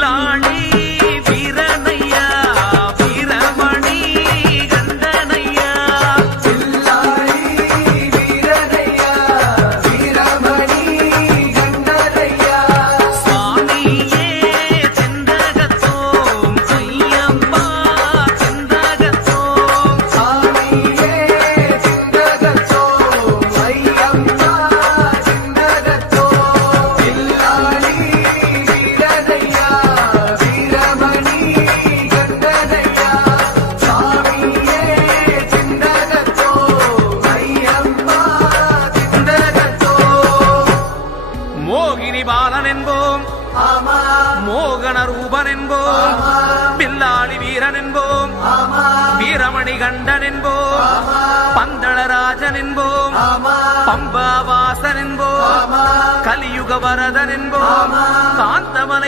லாளி வீரனையா வீரமணி கண்டனையா சில்லாளி வீரனையா வீரமணி கண்டனையா சுவாமியே செந்தகத்தோம் ஐயப்பா செந்தகத்தோம் சாமியே சிந்தகத்தோம் ஐயப்பா சிந்தகத்தோம் சில்லாளி வீரனையா வீரமணி கண்டனையா சாமியே சிந்தகத்தோம் ஐயப்பா சிந்தகத்தோம் மோகினி பாலன் என்போம் ஆமா மோகன ரூபன் என்போம் ஆமா பில்லாளி வீரன் என்போம் ஆமா வீரமணி கண்டன் என்போம் ஆமா பந்தளராஜன் என்போம் ஆமா பம்பாவாசன் என்போம் ஆமா கலியுக வரதன் என்போம் ஆமா காந்தமலை